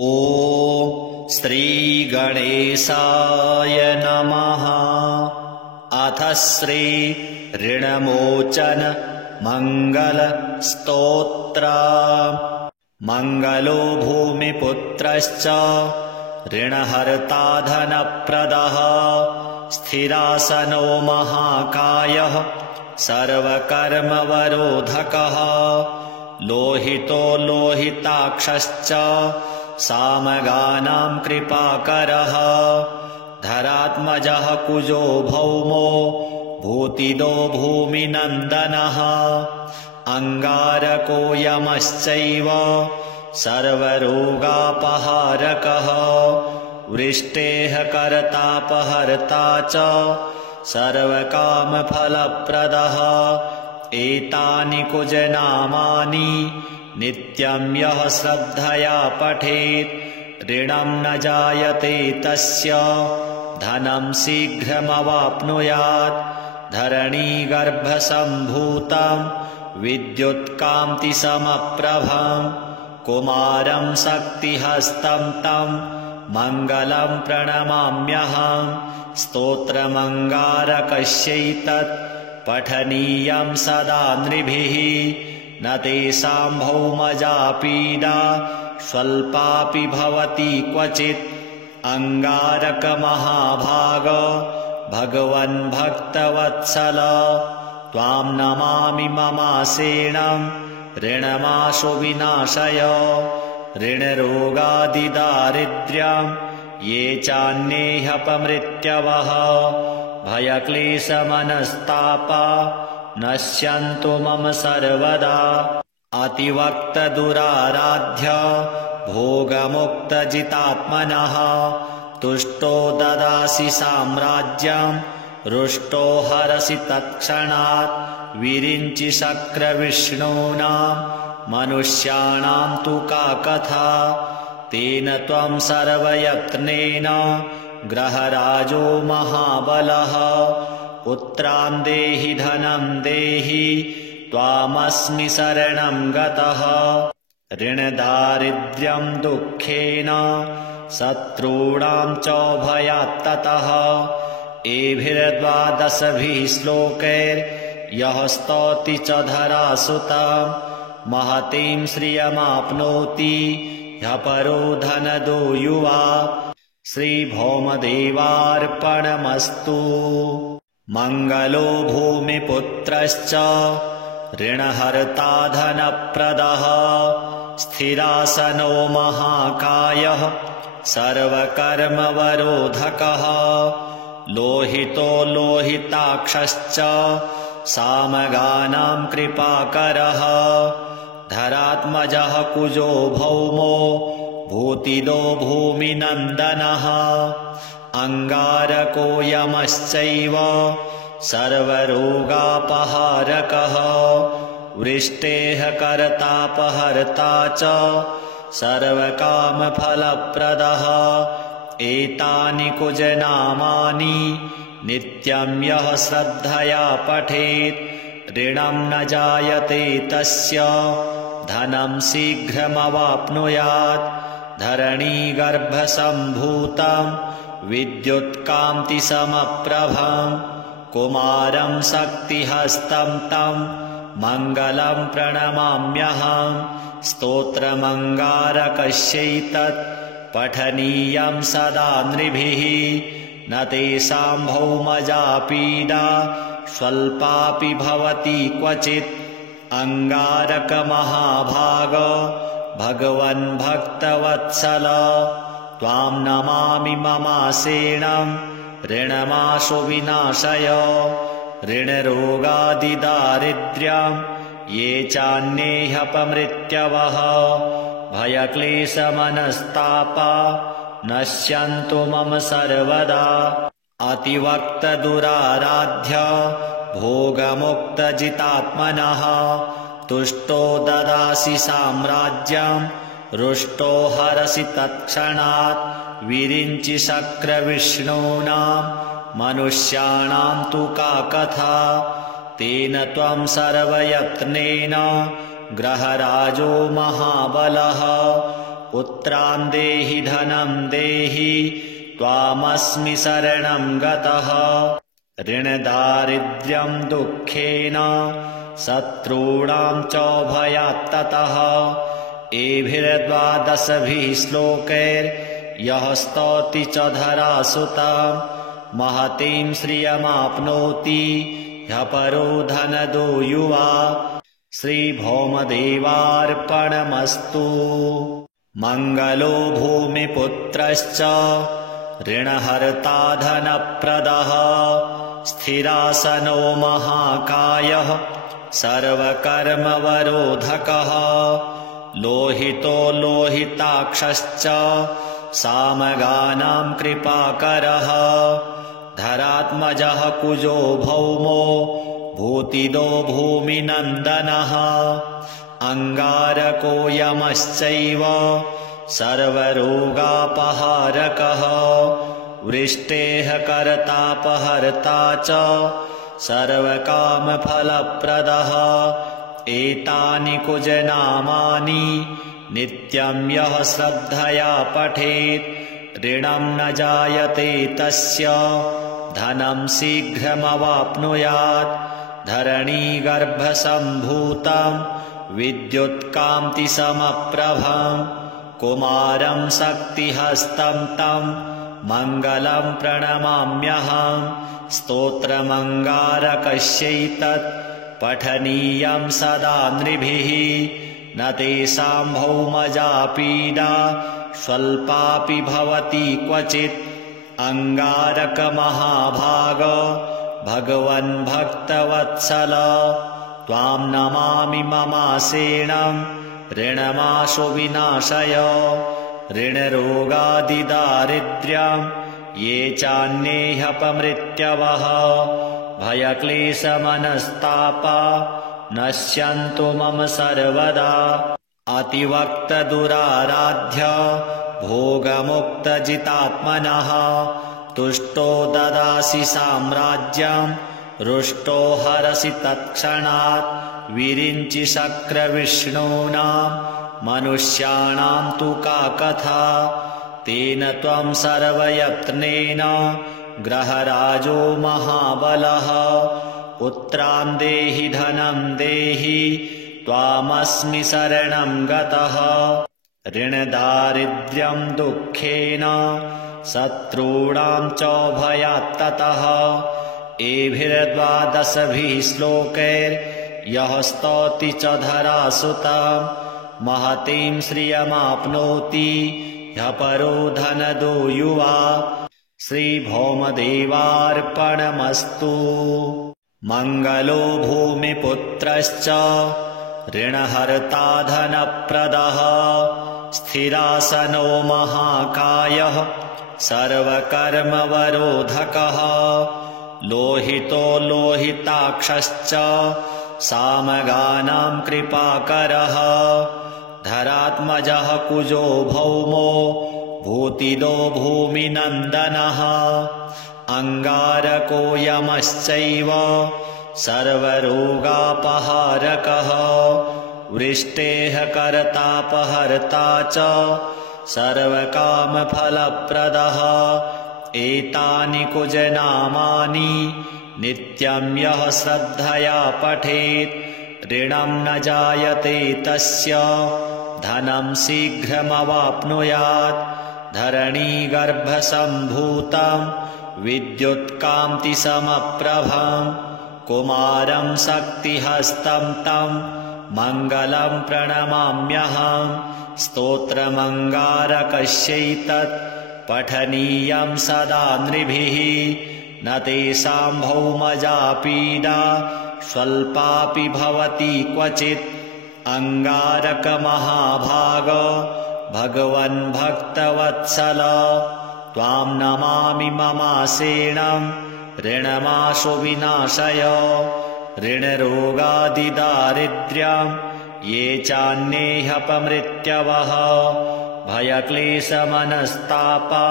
ॐ श्रीगणेशाय नमः। अथ श्री ऋणमोचन मंगलस्तोत्र। मंगलो भूमिपुत्रश्च ऋणहर्ता धनप्रदः। स्थिरासनो महाकायः सर्वकर्मवरोधकः। लोहितो लोहिताक्षश्च सामगानां कृपाकरः। धरात्मजः कुजो भौमो भूतिदो भूमिनन्दनः। अंगारको यमश्चैव सर्वरोगापहारकः। वृष्टेः कर्तापहर्ता च सर्वकामफलप्रदः। एतानि कुजनामानि नित्यं यः श्रद्धया पठेत् ऋणं न जायते तस्य धनं शीघ्रमवाप्नुयात्। धरणीगर्भसम्भूतं विद्युत्कान्तिसमप्रभं कुमारं शक्तिहस्तं तं मङ्गलं प्रणमाम्यहम्। स्तोत्रमङ्गारकस्यैतत् पठनीयं सदा नृभिः। न तेषां भौमजा पीडा स्वल्पापि भवति क्वचित्। अंगारकमहाभाग भगवन् भक्तवत्सल त्वां नमामि ममासेनं ऋणमाशु विनाशय। ऋणरोगादिदारिद्र्यं ये चान्येऽपमृत्यवः भयक्लेशमनस्तापा नश्यन्तु मम सर्वदा। अतिवक्तदुराराध्य भोगमुक्तजितात्मनः तुष्टो ददासि साम्राज्यं रुष्टो हरसि तत्क्षणात्। विरिञ्चि शक्रविष्णूनां मनुष्याणां तु का कथा। तेन त्वं सर्वयत्नेन ग्रहराजो महाबलः। पुत्रान् देहि धनं देहि त्वामस्मि शरणं गतः। ऋणदारिद्र्यं दुःखेन शत्रूणां च भयात्ततः। एभिर्द्वादशभिः श्लोकैर्यः स्तौति च धरासुतं महतीं श्रियमाप्नोति ह्यपरो धनदो युवा। श्रीभौमदेवार्पणमस्तु। मंगलो भूमिपुत्रश्च ऋणहर्ता धनप्रदः। स्थिरासनो महाकायः सर्वकर्मवरोधकः। लोहितो लोहिताक्षश्च सामगानां कृपाकरः। धरात्मजः कुजो भौमो भूतिदो भूमिनन्दनः। अंगारको यमश्चैव सर्वरोगापहारकः। वृष्टेः कर्तापहर्ता च सर्वकामफलप्रदः। एतानि कुजनामानि नित्यं यः श्रद्धया पठेत् ऋणं न जायते तस्य धनं शीघ्रमवाप्नुयात्। धरणीगर्भसम्भूतं विद्युत्कान्तिसमप्रभं कुमारं शक्तिहस्तं तं मङ्गलं प्रणमाम्यहम्। स्तोत्रमङ्गारकस्यैतत् पठनीयं सदा नृभिः। न तेषां भौमजा पीडा स्वल्पापि भवति क्वचित्। अंगारकमहाभाग भगवन् भक्तवत्सल त्वां नमामि ममासेनं ऋणमाशु विनाशय। ऋणरोगादिदारिद्र्यं ये चान्येऽपमृत्यवः भयक्लेशमनस्तापा नश्यन्तु मम सर्वदा। अतिवक्तदुराराध्य भोगमुक्तजितात्मनः तुष्टो ददासि साम्राज्यं रुष्टो हरसि तत्क्षणात्। विरिञ्चि शक्रविष्णूनां मनुष्याणां तु का कथा। तेन त्वं सर्वयत्नेन ग्रहराजो महाबलः पुत्रान् देहि धनं देहि त्वामस्मि शरणं गतः ऋणदारिद्र्यं दुःखेन शत्रूणां च भयात्ततः एभिर्द्वादशभिः श्लोकैर्यः स्तौति च धरासुतां महतीं श्रियमाप्नोति ह्यपरो धनदो युवा श्रीभौमदेवार्पणमस्तु। मङ्गलो भूमिपुत्रश्च ऋणहर्ता धनप्रदः स्थिरासनो महाकायः सर्वकर्मवरोधकः लोहितो लोहिताक्षश्च सामगानां कृपाकरः धरात्मजः कुजो भौमो भूतिदो भूमिनन्दनः अङ्गारको यमश्चैव सर्वरोगापहारकः वृष्टेः कर्तापहर्ता च सर्वकामफलप्रदः एतानि कुजनामानि नित्यं यः श्रद्धया पठेत् ऋणं न जायते तस्य धनं शीघ्रमवाप्नुयात् धरणीगर्भसम्भूतं विद्युत्कान्तिसमप्रभं कुमारं शक्तिहस्तं तं मङ्गलं प्रणमाम्यहं स्तोत्रमङ्गारकस्यैतत् पठनीयं सदा नृभिः न तेषां भौमजापीडा स्वल्पापि भवति क्वचित् अङ्गारकमहाभाग भगवन् भक्तवत्सल त्वां नमामि ममासेनं ऋणमाशु विनाशय ऋणरोगादिदारिद्र्यं ये चान्येह्यपमृत्यवः भयक्लेशमनस्तापा नश्यन्तु मम सर्वदा अतिवक्तदुराराध्य भोगमुक्तजितात्मनः तुष्टो ददासि साम्राज्यं रुष्टो हरसि तत्क्षणात् विरिञ्चि शक्रविष्णूनां मनुष्याणां तु का कथा तेन त्वं सर्वयत्नेन ग्रहराजो महाबलः पुत्रान् देहि धनं देहि त्वामस्मि शरणं गतः ऋणदारिद्र्यं दुःखेन शत्रूणां च भयात्ततः एभिर्द्वादशभिः श्लोकैर्यः स्तौति च धरासुतां महतीं श्रियमाप्नोति ह्यपरो धनदो युवा श्रीभौमदेवार्पणमस्तु। मङ्गलो भूमिपुत्रश्च ऋणहर्ता धनप्रदः स्थिरासनो महाकायः सर्वकर्मवरोधकः लोहितो लोहिताक्षश्च सामगानां कृपाकरः धरात्मजः कुजो भौमो भूतिदो भूमिनन्दनः अङ्गारको यमश्चैव सर्वरोगापहारकः वृष्टेः कर्तापहर्ता च सर्वकामफलप्रदः एतानि कुजनामानि नित्यं यः श्रद्धया पठेत् ऋणं न जायते तस्य धनं शीघ्रमवाप्नुयात् धरणीगर्भसम्भूतं विद्युत्कान्तिसमप्रभं कुमारं शक्तिहस्तं तं मङ्गलं प्रणमाम्यहं स्तोत्रमङ्गारकस्यैतत् पठनीयं सदा नृभिः न तेषां भौमजापीडा स्वल्पापि भवति क्वचित् अङ्गारकमहाभाग भगवन् भक्तवत्सल त्वां नमामि ममासेनं ऋणमाशु विनाशय ऋणरोगादिदारिद्र्यं ये चान्येह्यपमृत्यवः भयक्लेशमनस्तापा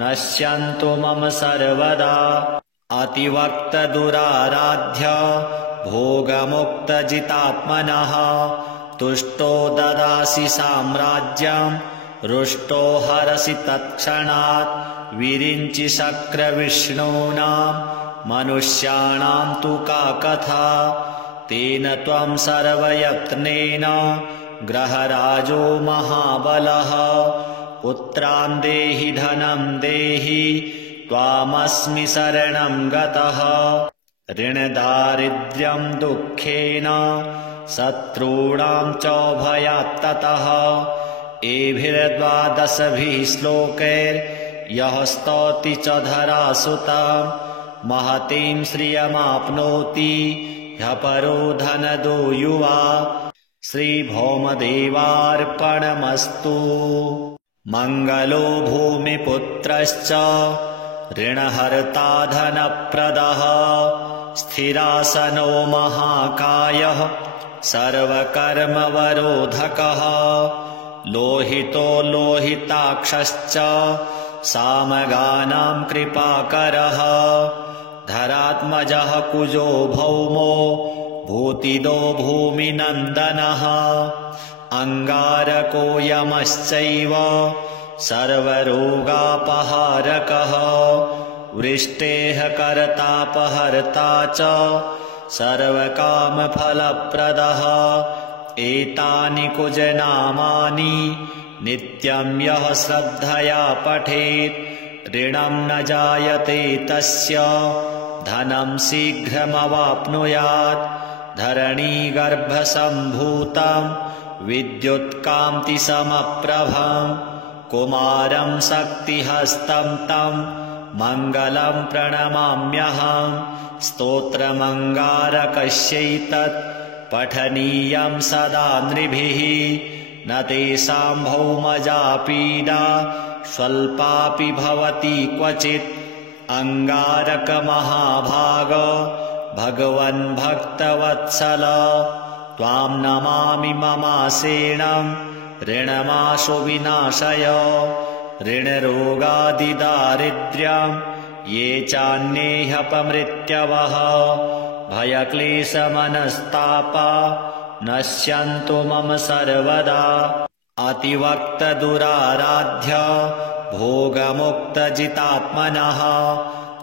नश्यन्तु मम सर्वदा अतिवक्तदुराराध्य भोगमुक्तजितात्मनः तुष्टो ददासि साम्राज्यं रुष्टो हरसि तत्क्षणात् विरिञ्चि शक्रविष्णूनां मनुष्याणां तु का कथा तेन त्वं सर्वयत्नेन ग्रहराजो महाबलः पुत्रान् देहि धनं देहि त्वामस्मि शरणं गतः ऋणदारिद्र्यं दुःखेन शत्रूणां च भयात्ततः एभिर्द्वादशभिः श्लोकैर्यः स्तौति च धरासुतं महतीं श्रियमाप्नोति ह्यपरो धनदो युवा श्रीभौमदेवार्पणमस्तु। मङ्गलो भूमिपुत्रश्च ऋणहर्ता धनप्रदः स्थिरासनो महाकायः सर्वकर्मवरोधकः लोहितो लोहिताक्षश्च सामगानां कृपाकरः धरात्मजः कुजो भौमो भूतिदो भूमिनन्दनः अङ्गारको यमश्चैव सर्वरोगापहारकः वृष्टेः कर्तापहर्ता च सर्वकामफलप्रदः एतानि कुजनामानि नित्यं यः श्रद्धया पठेत् ऋणं न जायते तस्य धनं शीघ्रमवाप्नुयात् धरणीगर्भसम्भूतं विद्युत्कान्तिसमप्रभं कुमारं शक्तिहस्तं तं मङ्गलं प्रणमाम्यहं स्तोत्रमङ्गारकस्यैतत् पठनीयं सदा नृभिः न तेषां भौमजा पीडा स्वल्पापि भवति क्वचित् अङ्गारकमहाभाग भगवन् भक्तवत्सल त्वां नमामि ममासेनं ऋणमाशु विनाशय ऋणरोगादिदारिद्र्यं ये चान्येह्यपमृत्यवः भयक्लेशमनस्तापा नश्यन्तु मम सर्वदा अतिवक्तदुराराध्य भोगमुक्तजितात्मनः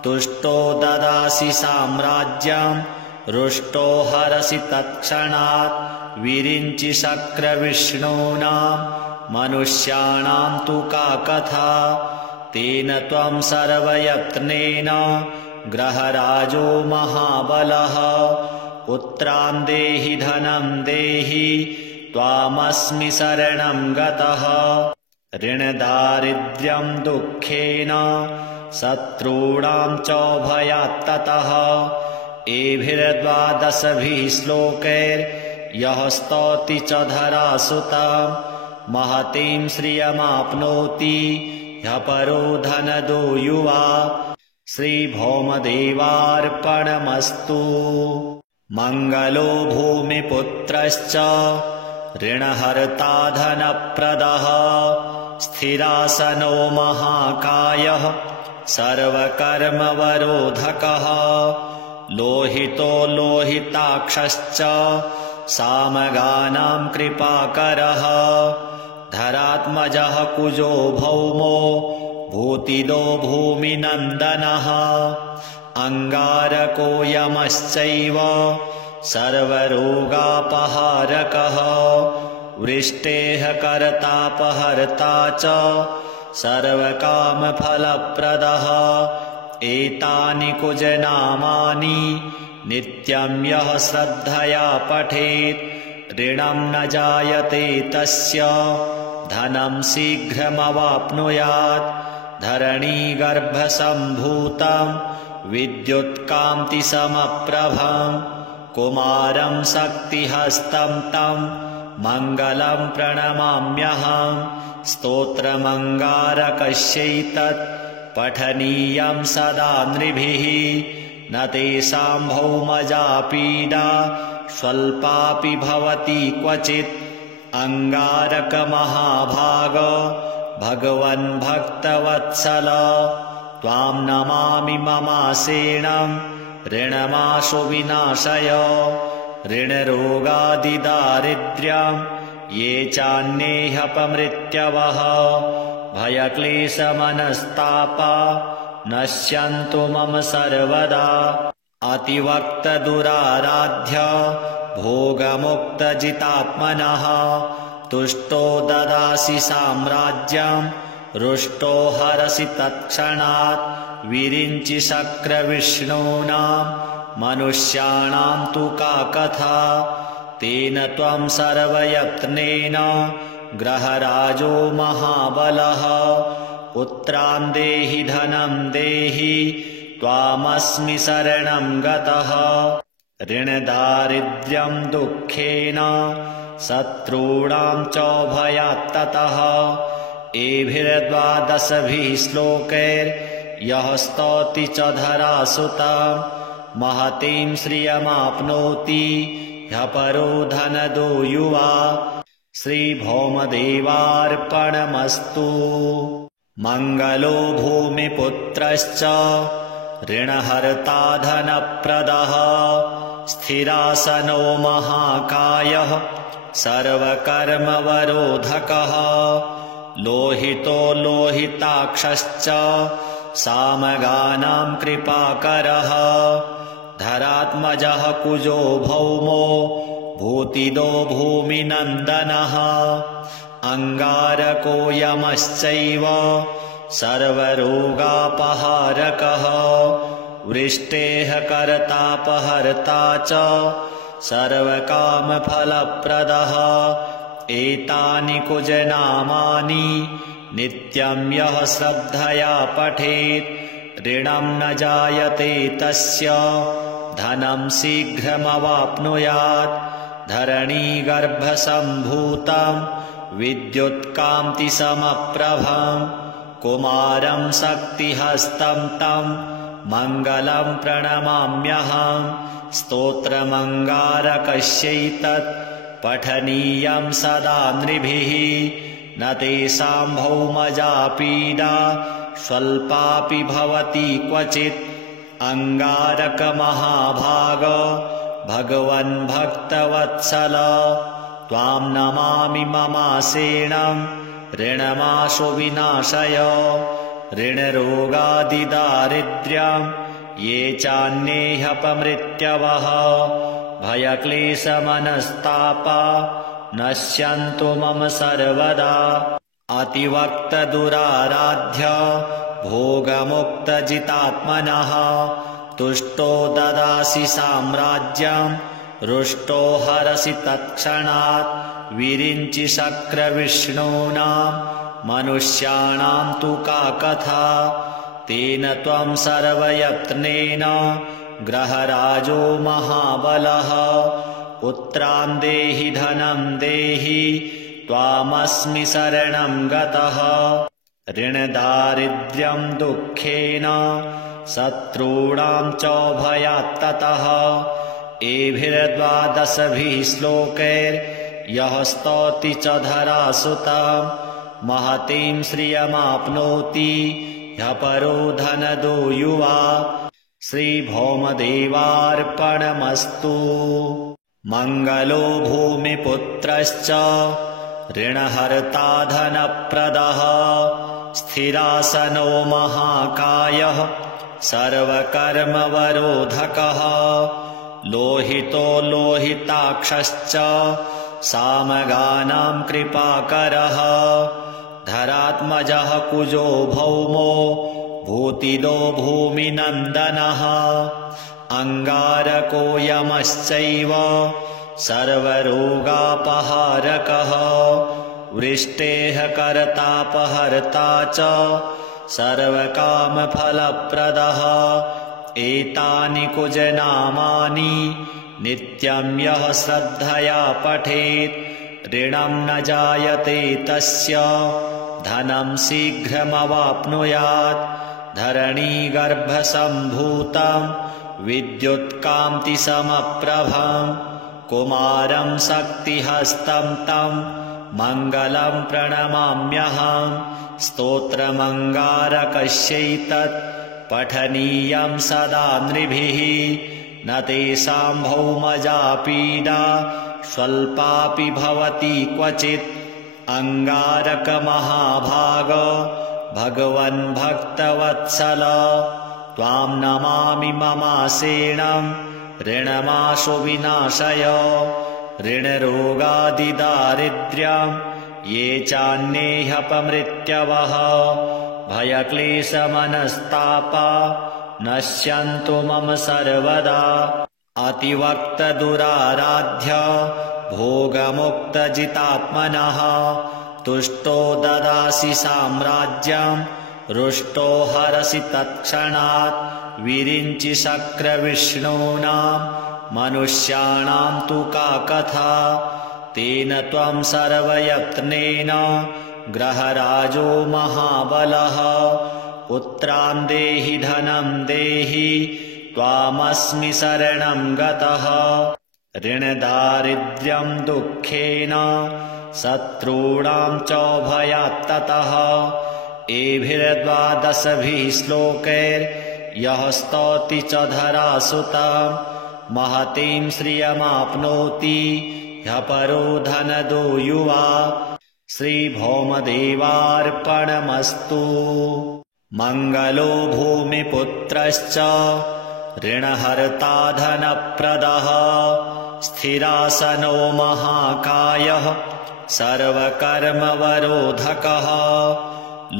तुष्टो ददासि साम्राज्यं रुष्टो हरसि तत्क्षणात् विरिञ्चि शक्रविष्णूनां मनुष्याणां तु का कथा तेन त्वं सर्वयत्नेन ग्रहराजो महाबलः पुत्रान् देहि धनं देहि त्वामस्मि शरणं गतः ऋणदारिद्र्यं दुःखेन शत्रूणां च भयात्ततः एभिर्द्वादशभिः श्लोकैर्यः स्तौति च धरासुतं महतीं श्रियमाप्नोति ह्यपरो धनदो युवा श्रीभौमदेवार्पणमस्तु। मङ्गलो भूमिपुत्रश्च ऋणहर्ता धनप्रदः स्थिरासनो महाकायः सर्वकर्मवरोधकः लोहितो लोहिताक्षश्च सामगानां कृपाकरः धरात्मजः कुजो भौमो भूतिदो भूमिनन्दनः अङ्गारको यमश्चैव सर्वरोगापहारकः वृष्टेः कर्तापहर्ता च सर्वकामफलप्रदः एतानि कुजनामानि नित्यं यः श्रद्धया पठेत् ऋणं न जायते तस्य धनं शीघ्रमवाप्नुयात् धरणीगर्भसम्भूतं विद्युत्कान्तिसमप्रभं कुमारं शक्तिहस्तं तं मङ्गलं प्रणमाम्यहं स्तोत्रमङ्गारकस्यैतत् पठनीयं सदा नृभिः न तेषां भौमजा पीडा स्वल्पापि भवति क्वचित् अङ्गारकमहाभाग भगवन् भक्तवत्सल त्वां नमामि ममासेनं ऋणमाशु विनाशय ऋणरोगादिदारिद्र्यं ये चान्येऽपमृत्यवः भयक्लेशमनस्तापा नश्यन्तु मम सर्वदा अतिवक्तदुराराध्य भोगमुक्तजितात्मनः तुष्टो ददासि साम्राज्यं रुष्टो हरसि तत्क्षणात् विरिञ्चि शक्रविष्णूनां मनुष्याणां तु का कथा तेन त्वं सर्वयत्नेन ग्रहराजो महाबलः पुत्रान् देहि धनं देहि त्वामस्मि शरणं गतः ऋणदारिद्र्यं दुःखेन शत्रूणां च भयात्ततः एभिर्द्वादशभिः श्लोकैर्यः स्तौति च धरासुतं महतीं श्रियमाप्नोति ह्यपरो धनदो युवा श्रीभौमदेवार्पणमस्तु मङ्गलो भूमिपुत्रश्च ऋणहर्ता धनप्रदः स्थिरासनो महाकायः सर्वकर्मवरोधकः लोहितो लोहिताक्षश्च सामगानां कृपाकरः धरात्मजः कुजो भौमो भूतिदो भूमिनन्दनः अङ्गारको यमश्चैव सर्वरोगापहारकः वृष्टेः कर्तापहर्ता च सर्वकामफलप्रदः एतानि कुजनामानि नित्यं यः श्रद्धया पठेत् ऋणं न जायते तस्य धनं शीघ्रमवाप्नुयात् धरणीगर्भसम्भूतं विद्युत्कान्तिसमप्रभं कुमारं शक्तिहस्तं तं मङ्गलं प्रणमाम्यहं स्तोत्रमङ्गारकस्यैतत् पठनीयं सदा नृभिः न तेषां भौमजा पीडा स्वल्पापि भवति क्वचित् अङ्गारकमहाभाग भगवन् भक्तवत्सल त्वां नमामि ममासेनं ऋणमाशु विनाशय ऋणरोगादिदारिद्र्यं ये चान्येऽपमृत्यवः भयक्लेशमनस्तापा नश्यन्तु मम सर्वदा अतिवक्तदुराराध्य भोगमुक्तजितात्मनः तुष्टो ददासि साम्राज्यं रुष्टो हरसि तत्क्षणात् विरिञ्चि शक्रविष्णूनां मनुष्याणां तु का कथा तेन त्वं सर्वयत्नेन ग्रहराजो महाबलः पुत्रान् देहि धनं देहि त्वामस्मि शरणं गतः ऋणदारिद्र्यं दुःखेन शत्रूणां च भयात्ततः एभिर्द्वादशभिः श्लोकैर्यः स्तौति च धरासुतं महतीं श्रियमाप्नोति ह्यपरो धनदो युवा श्रीभौमदेवार्पणमस्तु मङ्गलो भूमिपुत्रश्च ऋणहर्ता धनप्रदः स्थिरासनो महाकायः सर्वकर्मवरोधकः लोहितो लोहिताक्षश्च सामगानां कृपाकरः धरात्मजः कुजो भौमो भूतिदो भूमिनन्दनः अङ्गारको यमश्चैव सर्वरोगापहारकः वृष्टेः कर्तापहर्ता च सर्वकामफलप्रदः एतानि कुजनामानि नित्यं यः श्रद्धया पठेत् ऋणं न जायते तस्य धनं शीघ्रमवाप्नुयात् धरणीगर्भसम्भूतं विद्युत्कान्तिसमप्रभं कुमारं शक्तिहस्तं तं मङ्गलं प्रणमाम्यहं स्तोत्रमङ्गारकस्यैतत् पठनीयं सदा नृभिः न तेषां भौमजा पीडा स्वल्पापि भवति क्वचित् अंगारकमहाभाग भगवन् भक्तवत्सल त्वां नमामि ममासेनं ऋणमाशु विनाशय ऋणरोगादिदारिद्र्यं ये चान्येऽपमृत्यवः भयक्लेशमनस्तापा नश्यन्तु मम सर्वदा अतिवक्तदुराराध्य भोगमुक्तजितात्मनः तुष्टो ददासि साम्राज्यं रुष्टो हरसि तत्क्षणात् विरिञ्चि शक्रविष्णूनां मनुष्याणां तु का कथा तेन त्वं सर्वयत्नेन ग्रहराजो महाबलः पुत्रान् देहि धनं देहि त्वामस्मि शरणं गतः ऋणदारिद्र्यं दुःखेन शत्रूणां च भयात्ततः एभिर्द्वादशभिः श्लोकैर्यः स्तौति च धरासुतं महतीं श्रियमाप्नोति ह्यपरो धनदो युवा श्रीभौमदेवार्पणमस्तु मङ्गलो भूमिपुत्रश्च ऋणहर्ता धनप्रदः स्थिरासनो महाकायः सर्वकर्मवरोधकः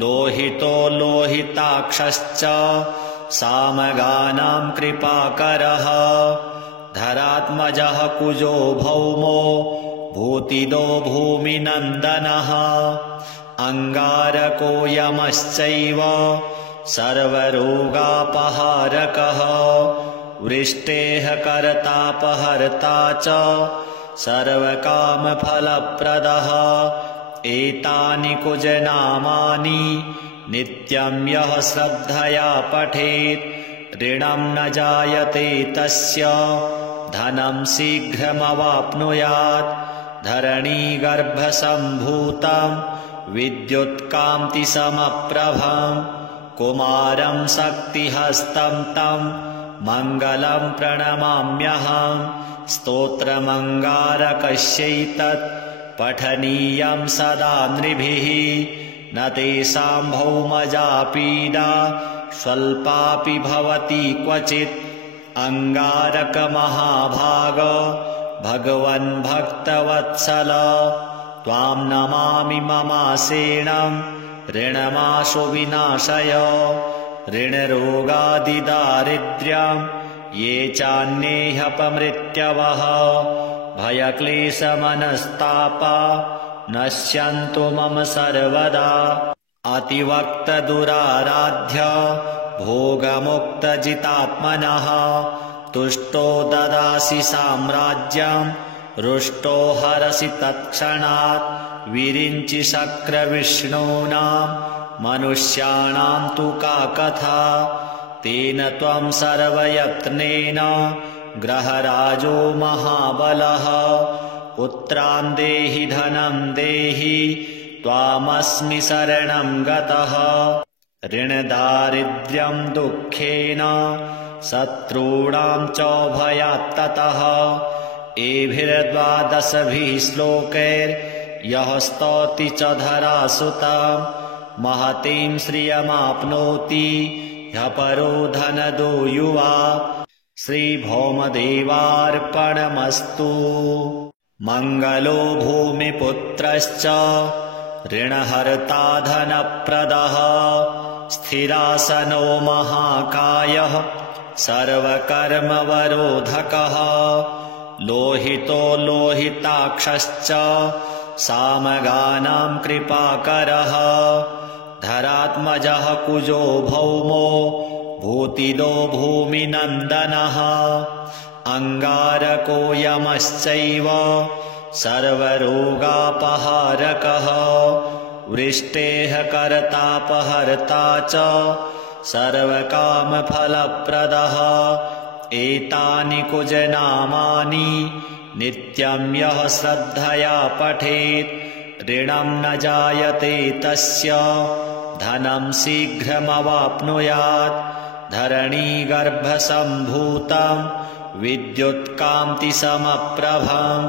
लोहितो लोहिताक्षश्च सामगानां कृपाकरः धरात्मजः कुजो भौमो भूतिदो भूमिनन्दनः अंगारको यमश्चैव सर्वरोगापहारकः वृष्टेः कर्तापहर्ता च सर्वकामफलप्रदः एतानि कुजनामानि नित्यं यः श्रद्धया पठेत् ऋणं न जायते तस्य धनं शीघ्रमवाप्नुयात् धरणीगर्भसम्भूतं विद्युत्कान्तिसमप्रभं कुमारं शक्तिहस्तं तं मङ्गलं प्रणमाम्यहं स्तोत्रमङ्गारकस्यैतत् पठनीयं सदा नृभिः न तेषां भौमजा पीडा स्वल्पापि भवति क्वचित् अंगारकमहाभाग भगवन् भक्तवत्सल त्वां नमामि ममासेनं ऋणमाशु विनाशय ऋणरोगादिदारिद्र्यं ये चान्येऽपमृत्यवः भयक्लेशमनस्तापा नश्यन्तु मम सर्वदा अतिवक्तदुराराध्य भोगमुक्तजितात्मनः तुष्टो ददासि साम्राज्यं रुष्टो हरसि तत्क्षणात् विरिञ्चि शक्रविष्णूनां मनुष्याणां तु का कथा तेन त्वं सर्वयत्नेन ग्रहराजो महाबलः पुत्रान् देहि धनं देहि त्वामस्मि शरणं गतः ऋणदारिद्र्यं दुःखेन शत्रूणां च भयात्ततः एभिर्द्वादशभिः श्लोकैर्यः स्तौति च धरासुतं महतीं श्रियमाप्नोति ह्यपरो धनदो युवा श्रीभौमदेवार्पणमस्तु मङ्गलो भूमिपुत्रश्च ऋणहर्ता धनप्रदः स्थिरासनो महाकायः सर्वकर्मवरोधकः लोहितो लोहिताक्षश्च सामगानां कृपाकरः धरात्मजः कुजो भौमो भूतिदो भूमिनन्दनः अंगारको यमश्चैव सर्वरोगापहारकः वृष्टेः कर्तापहर्ता च सर्वकामफलप्रदः एतानि कुजनामानि नित्यं यः श्रद्धया पठेत् ऋणं न जायते तस्य धनं शीघ्रमवाप्नुयात् धरणीगर्भसम्भूतं विद्युत्कान्तिसमप्रभं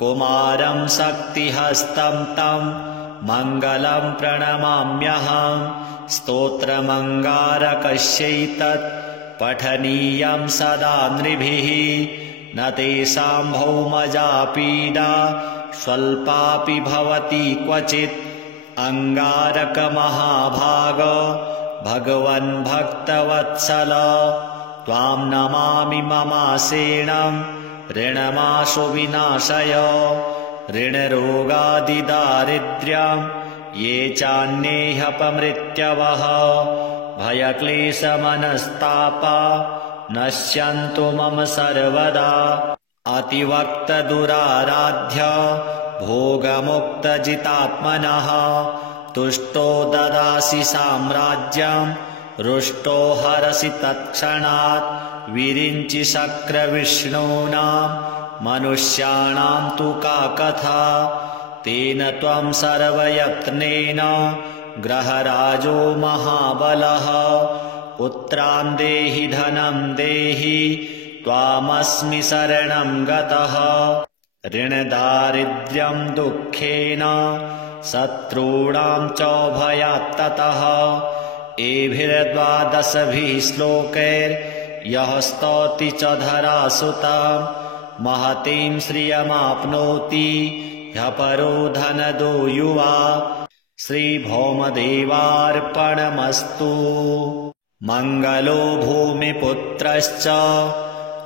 कुमारं शक्तिहस्तं तं मङ्गलं प्रणमाम्यहं स्तोत्रमङ्गारकस्यैतत् पठनीयं सदा नृभिः न तेषां भौमजापीडा स्वल्पापि भवति क्वचित् अङ्गारकमहाभाग भगवन् भक्तवत्सल त्वां नमामि ममासेनं ऋणमाशु विनाशय ऋणरोगादिदारिद्र्यं ये चान्येऽपमृत्यवः भयक्लेशमनस्तापा नश्यन्तु मम सर्वदा अतिवक्तदुराराध्य भोगमुक्तजितात्मनः तुष्टो ददासि साम्राज्यं रुष्टो हरसि तत्क्षणात् विरिञ्चि शक्रविष्णूनां मनुष्याणां तु का कथा तेन त्वं सर्वयत्नेन ग्रहराजो महाबलः पुत्रान् देहि धनं देहि त्वामस्मि शरणं गतः ऋणदारिद्र्यं दुःखेन शत्रूणां च भयात्ततः एभिर्द्वादशभिः श्लोकैर्यः स्तौति च धरासुतं महतीं श्रियमाप्नोति ह्यपरो धनदो युवा श्रीभौमदेवार्पणमस्तु मङ्गलो भूमिपुत्रश्च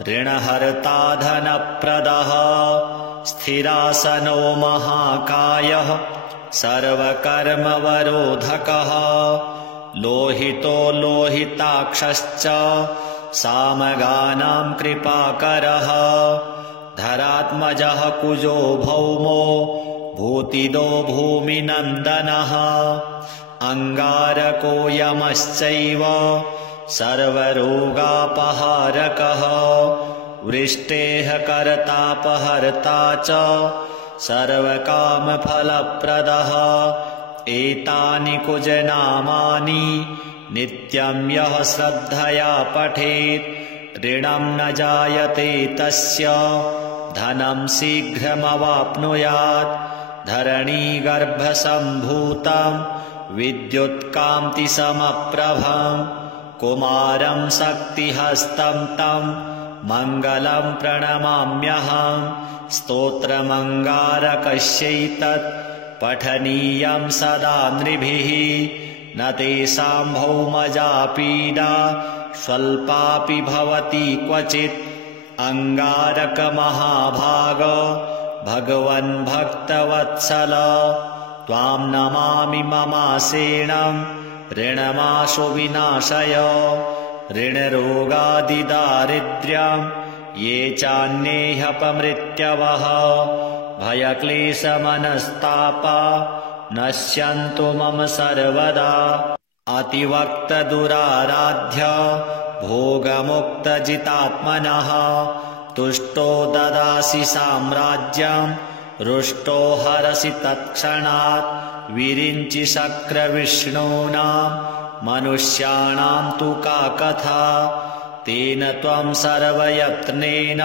ऋणहर्ता धनप्रदः स्थिरासनो महाकायः सर्वकर्मवरोधकः लोहितो लोहिताक्षश्च सामगानां कृपाकरः धरात्मजः कुजो भौमो भूतिदो भूमिनन्दनः अङ्गारको यमश्चैव सर्वरोगापहारकः वृष्टेः कर्तापहर्ता च सर्वकामफलप्रदः एतानि कुजनामानि नित्यं यः श्रद्धया पठेत् ऋणं न जायते तस्य धनं शीघ्रमवाप्नुयात् धरणीगर्भसम्भूतं विद्युत्कान्तिसमप्रभं कुमारं शक्तिहस्तं तं मङ्गलं प्रणमाम्यहं स्तोत्रमङ्गारकस्यैतत् पठनीयं सदा नृभिः न तेषां भौमजापीडा स्वल्पापि भवति क्वचित् अङ्गारकमहाभाग भगवन् भक्तवत्सल त्वां नमामि ममासेनं ऋणमाशु विनाशय ऋणरोगादिदारिद्र्यं ये चान्येऽपमृत्यवः भयक्लेशमनस्तापा नश्यन्तु मम सर्वदा अतिवक्तदुराराध्य भोगमुक्तजितात्मनः तुष्टो ददासि साम्राज्यं रुष्टो हरसि तत्क्षणात् विरिञ्चि शक्रविष्णूनां मनुष्याणां तु का कथा तेन त्वं सर्वयत्नेन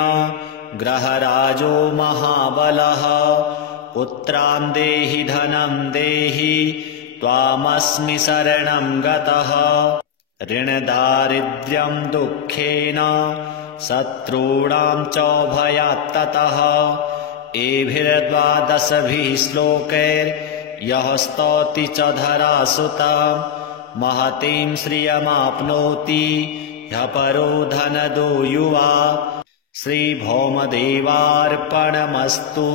ग्रहराजो महाबलः पुत्रान् देहि धनं देहि त्वामस्मि शरणं गतः ऋणदारिद्र्यं दुःखेन शत्रूणां च भयात्ततः एभिर्द्वादशभिः श्लोकैर्यः स्तौति च धरासुतं महतीं श्रियमाप्नोति ह्यपरो धनदो युवा श्रीभौमदेवार्पणमस्तु।